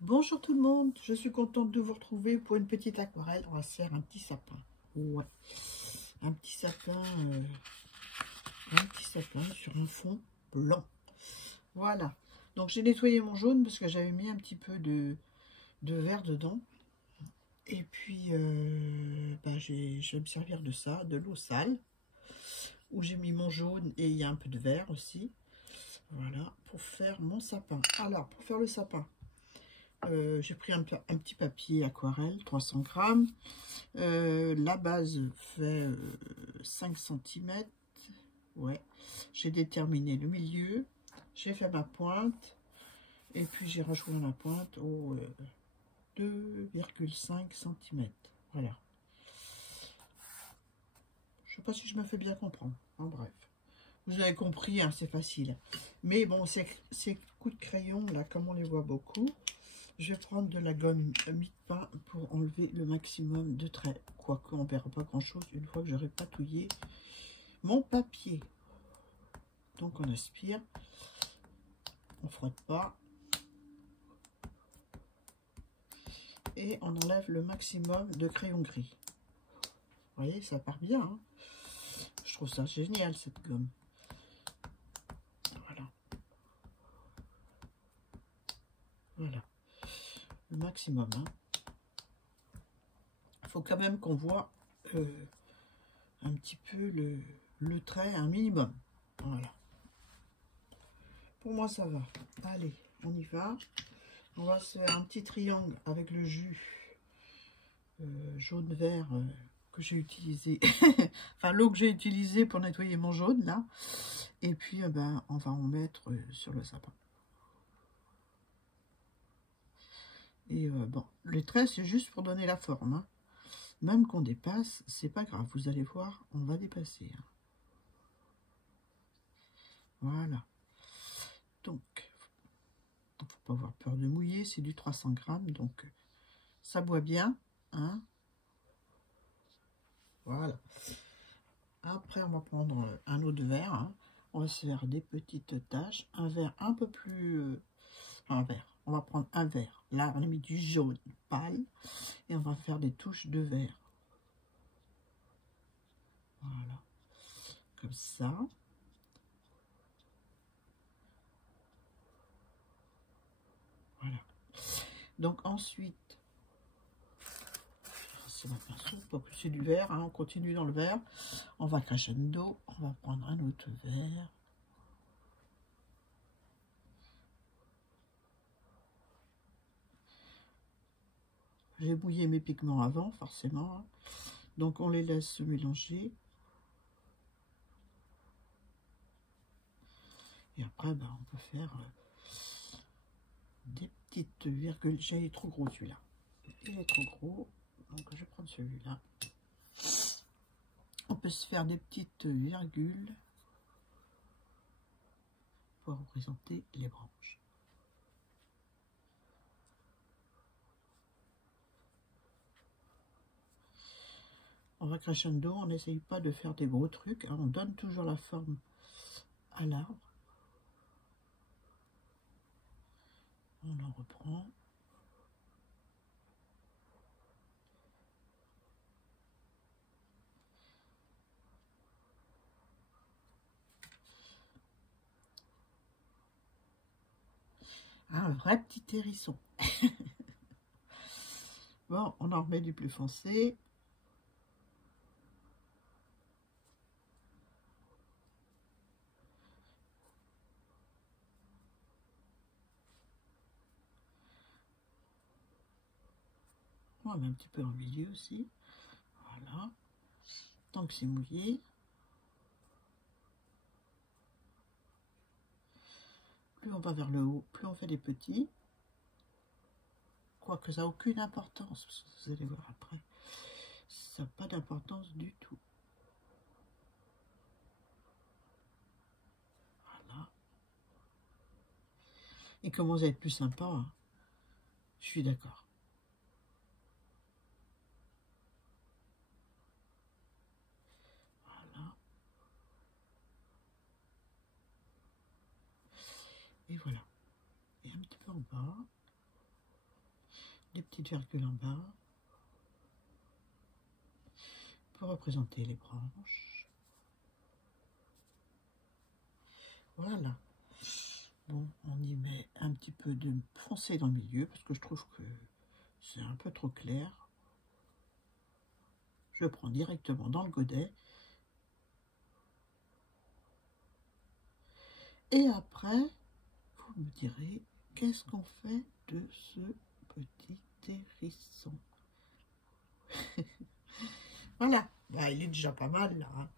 Bonjour tout le monde, je suis contente de vous retrouver pour une petite aquarelle. On va se faire un petit sapin. Ouais, un petit sapin, sur un fond blanc. Voilà. Donc j'ai nettoyé mon jaune parce que j'avais mis un petit peu de vert dedans. Et puis je vais me servir de ça, de l'eau sale, où j'ai mis mon jaune et il y a un peu de vert aussi. Voilà, pour faire mon sapin. Alors, pour faire le sapin, j'ai pris un petit papier aquarelle, 300 grammes. La base fait 5 cm. Ouais. J'ai déterminé le milieu. J'ai fait ma pointe. Et puis j'ai rajouté ma pointe au 2,5 cm. Voilà. Je sais pas si je me fais bien comprendre. En bref. Vous avez compris, hein, c'est facile. Mais bon, ces coups de crayon, là, comme on les voit beaucoup, je vais prendre de la gomme mie-de-pain pour enlever le maximum de traits. Quoique, on ne verra pas grand-chose une fois que j'aurai patouillé mon papier. Donc, on aspire. On ne frotte pas. Et on enlève le maximum de crayon gris. Vous voyez, ça part bien. Hein, je trouve ça génial, cette gomme. Voilà. Voilà. Le maximum. Hein. Il faut quand même qu'on voit un petit peu le trait, un minimum. Voilà. Pour moi, ça va. Allez, on y va. On va se faire un petit triangle avec le jus jaune-vert que j'ai utilisé. Enfin, l'eau que j'ai utilisée pour nettoyer mon jaune, là. Et puis, on va en mettre sur le sapin. Et bon, les traits, c'est juste pour donner la forme. Hein. Même qu'on dépasse, c'est pas grave. Vous allez voir, on va dépasser. Hein. Voilà. Donc, il ne faut pas avoir peur de mouiller. C'est du 300 grammes, donc ça boit bien. Hein. Voilà. Après, on va prendre un autre verre. Hein. On va se faire des petites taches. Un verre un peu plus... un verre. On va prendre un verre. Là, on a mis du jaune pâle. Et on va faire des touches de vert. Voilà. Comme ça. Voilà. Donc ensuite, c'est ma pinceau, donc c'est du vert, hein, on continue dans le vert. On va crescendo, on va prendre un autre verre. J'ai mouillé mes pigments avant, forcément. Hein. Donc on les laisse se mélanger. Et après, on peut faire des petites virgules. J'ai trop gros celui-là. Il est trop gros, donc je vais prendre celui-là. On peut se faire des petites virgules pour représenter les branches. On va crescendo, on n'essaye pas de faire des gros trucs, hein, on donne toujours la forme à l'arbre. On en reprend. Un vrai petit hérisson. Bon, on en remet du plus foncé. On met un petit peu en milieu aussi. Voilà. Tant que c'est mouillé. Plus on va vers le haut, plus on fait des petits. Quoique ça n'a aucune importance. Vous allez voir après. Ça n'a pas d'importance du tout. Voilà. Et comment ça va être plus sympa, hein, je suis d'accord. Voilà. Et voilà. Et un petit peu en bas. petite virgule en bas pour représenter les branches. Voilà. Bon, on y met un petit peu de foncé dans le milieu parce que je trouve que c'est un peu trop clair. Je prends directement dans le godet. Et après, vous me direz, qu'est-ce qu'on fait de ce petit hérisson? Voilà, bah, il est déjà pas mal là. Hein.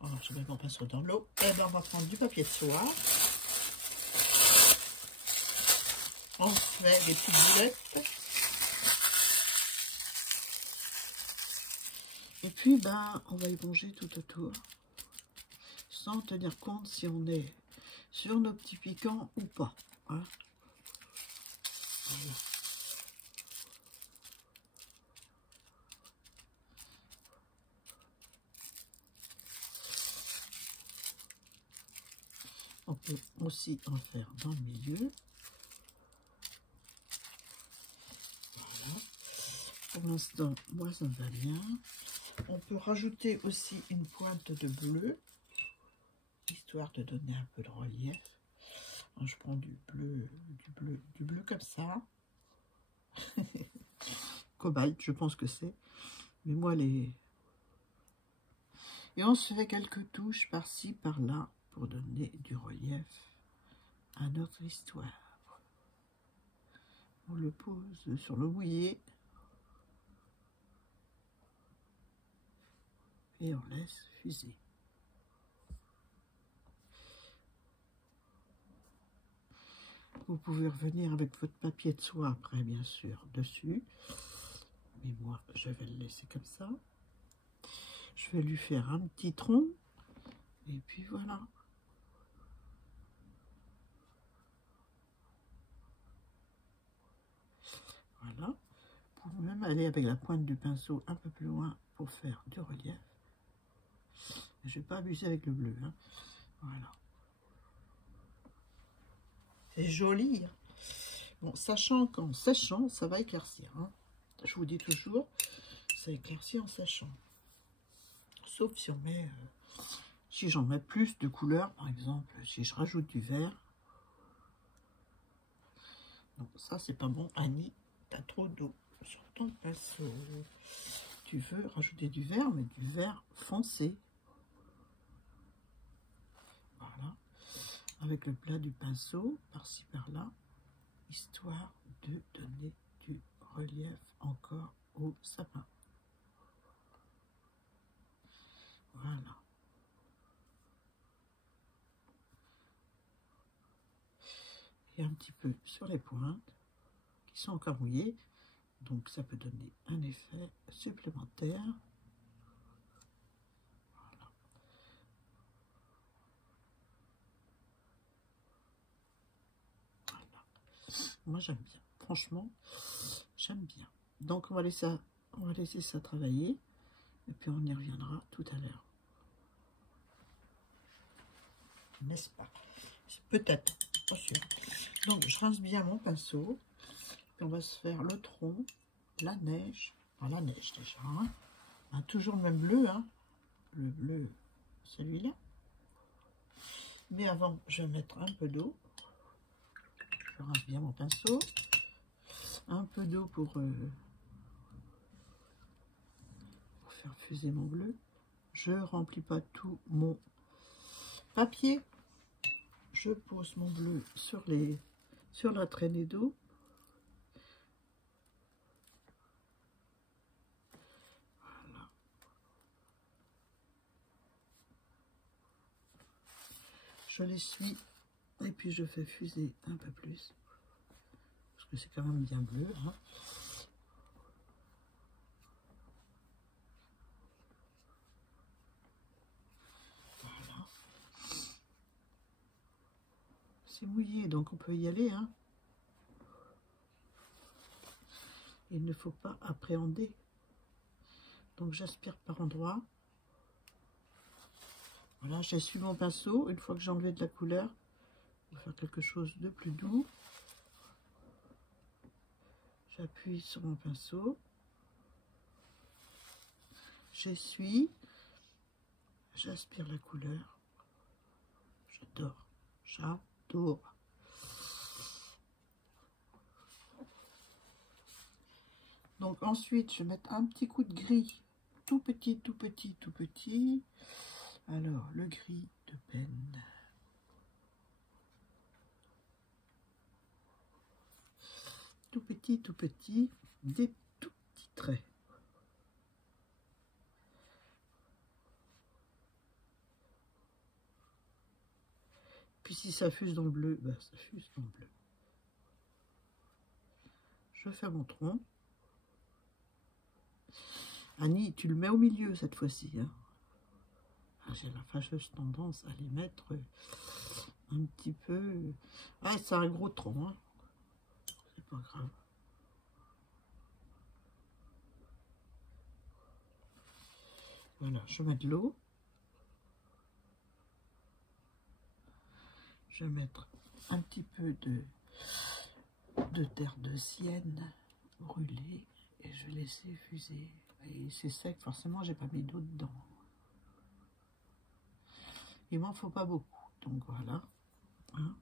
Alors, je mets mon pinceau dans l'eau. Et ben, on va prendre du papier de soie. On fait des petites boulettes. Et puis, ben, on va éponger tout autour. Sans tenir compte si on est sur nos petits piquants ou pas. Hein. Voilà. On peut aussi en faire dans le milieu. Voilà. Pour l'instant, moi, ça me va bien. On peut rajouter aussi une pointe de bleu, histoire de donner un peu de relief. Alors, je prends du bleu comme ça. Cobalt, je pense que c'est. Mais moi, les... Et on se fait quelques touches par-ci, par-là, pour donner du relief à notre histoire. On le pose sur le mouillé. Et on laisse fuser. Vous pouvez revenir avec votre papier de soie après, bien sûr, dessus. Mais moi, je vais le laisser comme ça. Je vais lui faire un petit tronc. Et puis voilà. Voilà. Vous pouvez même aller avec la pointe du pinceau un peu plus loin pour faire du relief. Je ne vais pas abuser avec le bleu. Hein. Voilà. C'est joli. Hein. Bon, sachant qu'en séchant, ça va éclaircir. Hein. Je vous dis toujours, ça éclaircit en séchant. Sauf si on met... si j'en mets plus de couleurs, par exemple, si je rajoute du vert. Donc ça, c'est pas bon. Annie, t'as trop d'eau sur ton pinceau. Tu veux rajouter du vert, mais du vert foncé. Voilà. Avec le plat du pinceau, par-ci, par-là, histoire de donner du relief encore au sapin. Voilà. Et un petit peu sur les pointes qui sont encore mouillées, donc ça peut donner un effet supplémentaire. Voilà. Voilà. Moi j'aime bien, franchement j'aime bien. Donc on va laisser ça travailler et puis on y reviendra tout à l'heure. N'est-ce pas? Peut-être, pas sûr. Donc je rince bien mon pinceau. Puis on va se faire le tronc, la neige. Enfin, la neige déjà. Hein. On a toujours le même bleu. Hein. Le bleu, celui-là. Mais avant, je vais mettre un peu d'eau. Je rince bien mon pinceau. Un peu d'eau pour faire fuser mon bleu. Je remplis pas tout mon papier. Je pose mon bleu sur la traînée d'eau. Voilà. Je l'essuie et puis je fais fuser un peu plus. Parce que c'est quand même bien bleu. Hein. Voilà. C'est mouillé, donc on peut y aller. Hein. Il ne faut pas appréhender. Donc j'aspire par endroits. Voilà, j'essuie mon pinceau. Une fois que j'ai enlevé de la couleur, on va faire quelque chose de plus doux. J'appuie sur mon pinceau. J'essuie. J'aspire la couleur. J'adore. J'adore. Donc ensuite, je vais mettre un petit coup de gris. Tout petit, tout petit, tout petit. Alors, le gris de peine. Tout petit, des tout petits traits. Puis si ça fuse dans le bleu, ben ça fuse dans le bleu. Je fais mon tronc. Annie, tu le mets au milieu cette fois-ci. Hein. Ah, j'ai la fâcheuse tendance à les mettre un petit peu... Ah, c'est un gros tronc. Hein. C'est pas grave. Voilà, je mets de l'eau. Je vais mettre un petit peu de terre de sienne brûlée et je vais laisser fuser. Et c'est sec, forcément, j'ai pas mis d'eau dedans. Il m'en faut pas beaucoup, donc voilà. Hein.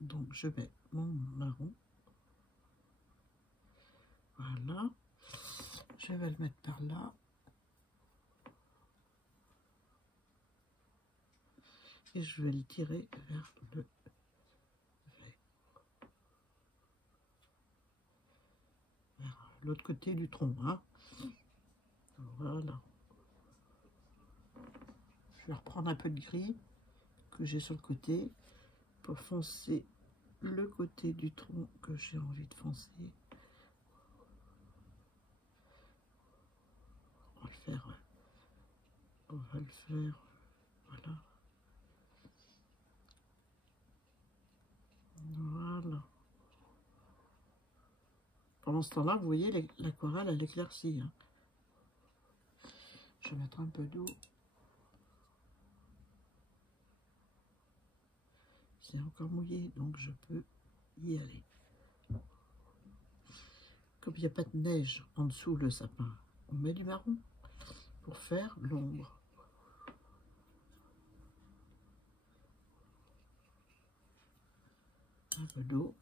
Donc je mets mon marron. Voilà. Je vais le mettre par là. Et je vais le tirer vers le vert. Vers l'autre côté du tronc. Hein. Voilà. Je vais reprendre un peu de gris que j'ai sur le côté pour foncer le côté du tronc que j'ai envie de foncer. On va le faire. On va le faire. Voilà. Voilà. Pendant ce temps-là, vous voyez, l'aquarelle, elle éclaircit. Hein. Je vais mettre un peu d'eau. C'est encore mouillé, donc je peux y aller. Comme il n'y a pas de neige en dessous le sapin, on met du marron pour faire l'ombre. Un peu d'eau.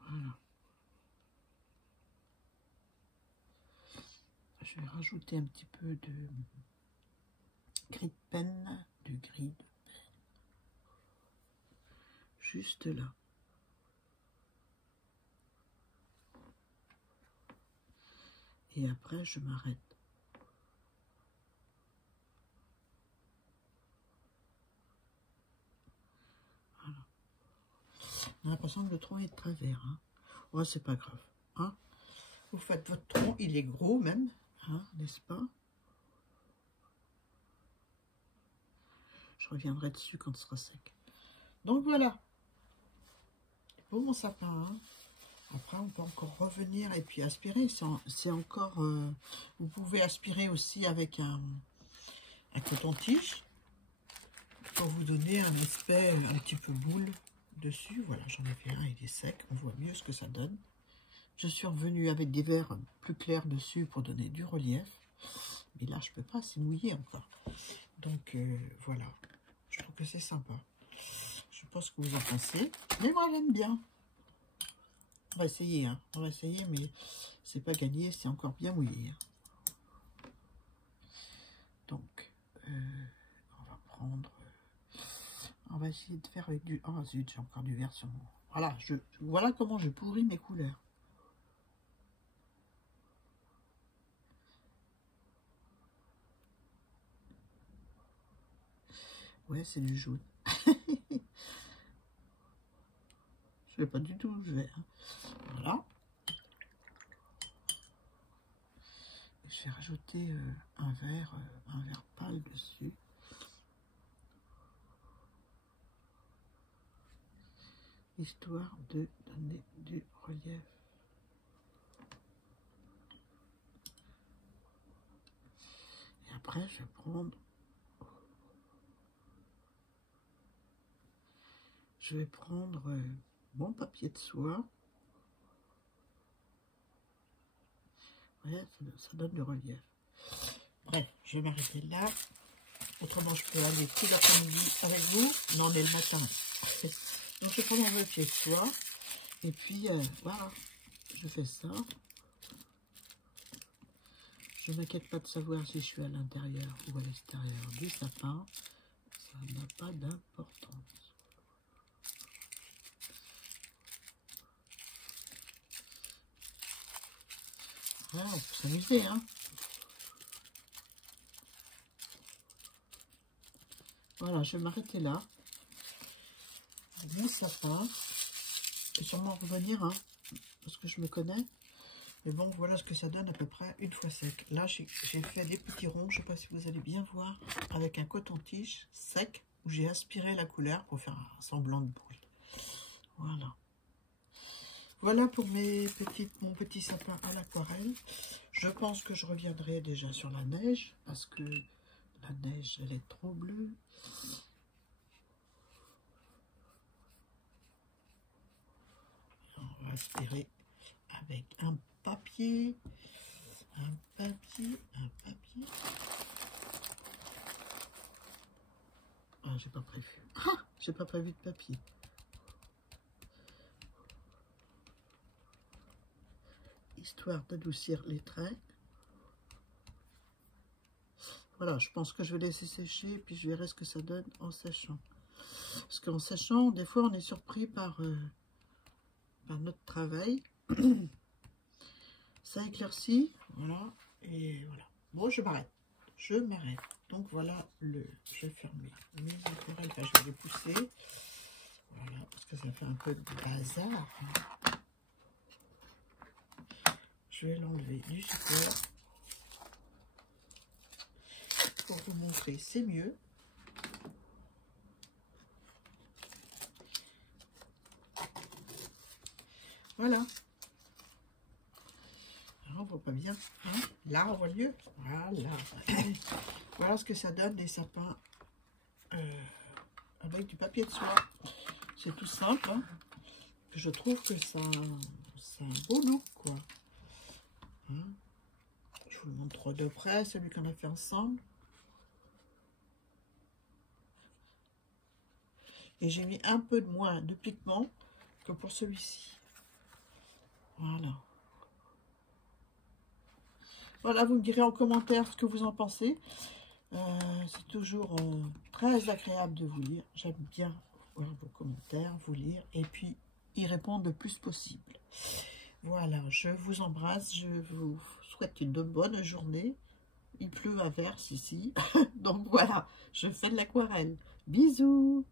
Voilà. Je vais rajouter un petit peu de gris de peine, juste là. Et après, je m'arrête. Voilà. On a l'impression que le tronc est de travers. Hein. Ouais, c'est pas grave. Hein. Vous faites votre tronc, il est gros même, hein, n'est-ce pas? Je reviendrai dessus quand ce sera sec. Donc voilà. Pour mon sapin. Hein. Après, on peut encore revenir et puis aspirer. C'est encore... vous pouvez aspirer aussi avec un coton-tige pour vous donner un aspect un petit peu boule dessus. Voilà, j'en ai fait un, il est sec. On voit mieux ce que ça donne. Je suis revenue avec des verres plus clairs dessus pour donner du relief. Mais là, je peux pas, c'est mouillé encore. Donc, voilà. Je trouve que c'est sympa. Je sais pas ce que vous en pensez. Mais moi, j'aime bien. On va essayer, hein. On va essayer, mais c'est pas gagné, c'est encore bien mouillé. Donc, on va prendre... on va essayer de faire avec du... Oh zut, j'ai encore du vert sur mon... Voilà, voilà comment je pourris mes couleurs. Ouais, c'est du jaune. Je vais pas du tout le vert. Voilà. Je vais rajouter un vert pâle dessus. Histoire de donner du relief. Et après, je vais prendre... je vais prendre mon papier de soie. Ouais, ça donne du relief. Bref, je vais m'arrêter là. Autrement, je peux aller tout l'après-midi avec vous. Non, mais le matin. Donc, je prends mon papier de soie. Et puis, voilà. Je fais ça. Je ne m'inquiète pas de savoir si je suis à l'intérieur ou à l'extérieur du sapin. Ça n'a pas d'importance. Voilà, on peut s'amuser, hein. Voilà, je vais m'arrêter là. Mon sapin. Je vais sûrement revenir, hein, parce que je me connais. Mais bon, voilà ce que ça donne à peu près une fois sec. Là, j'ai fait des petits ronds, je ne sais pas si vous allez bien voir, avec un coton-tige sec, où j'ai aspiré la couleur pour faire un semblant de boule. Voilà. Voilà pour mon petit sapin à l'aquarelle. Je pense que je reviendrai déjà sur la neige, parce que la neige, elle est trop bleue. On va aspirer avec un papier. Ah, j'ai pas prévu. Ah, j'ai pas prévu de papier. Histoire d'adoucir les traits. Voilà, je pense que je vais laisser sécher et puis je verrai ce que ça donne en séchant. Parce qu'en séchant, des fois, on est surpris par notre travail. Ça éclaircit, voilà, et voilà. Bon, je m'arrête. Donc voilà, je vais fermer mes aquarelles, enfin, je vais les pousser. Voilà, parce que ça fait un peu de bazar. Je vais l'enlever du support. Pour vous montrer, c'est mieux. Voilà. Alors, on voit pas bien. Hein, là, on voit mieux. Voilà. Voilà ce que ça donne, des sapins avec du papier de soie. C'est tout simple. Hein. Je trouve que ça a un beau look, quoi. Hein. Je vous le montre de près, celui qu'on a fait ensemble. Et j'ai mis un peu de moins de pigment que pour celui-ci. Voilà. Voilà, vous me direz en commentaire ce que vous en pensez. C'est toujours très agréable de vous lire. J'aime bien voir vos commentaires, vous lire et puis y répondre le plus possible. Voilà, je vous embrasse. Je vous souhaite une bonne journée. Il pleut à verse ici. Donc voilà, je fais de l'aquarelle. Bisous!